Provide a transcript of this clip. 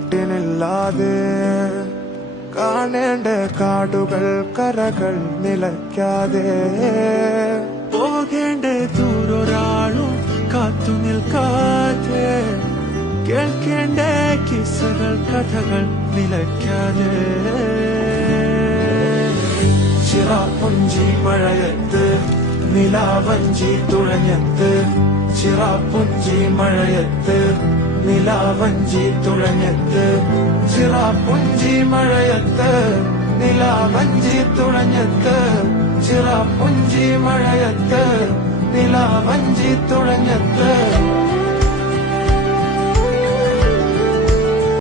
കൂട്ടിനില്ലാതെ കാണേണ്ട കാടുകൾ കരകൾ നിലയ്ക്കാതെ പോകേണ്ട ദൂരൊരാളും കാത്തു നിൽക്കാതെ കേൾക്കേണ്ട കിസ്സകൾ കഥകൾ നിലയ്ക്കാതെ ചിറാപ്പുഞ്ചി മഴയത്ത് നിലാവഞ്ചി തുഴഞ്ഞത്ത് ചിറാപ്പുഞ്ചി മഴയത്ത് നിലാവഞ്ചി തുഴഞ്ഞത്ത് ചിറാപ്പുഞ്ചി മഴയത്ത് നിലാവഞ്ചി തുഴഞ്ഞത്ത് ചിറാപ്പുഞ്ചി മഴയത്ത് നിലാവഞ്ചി തുഴഞ്ഞത്ത്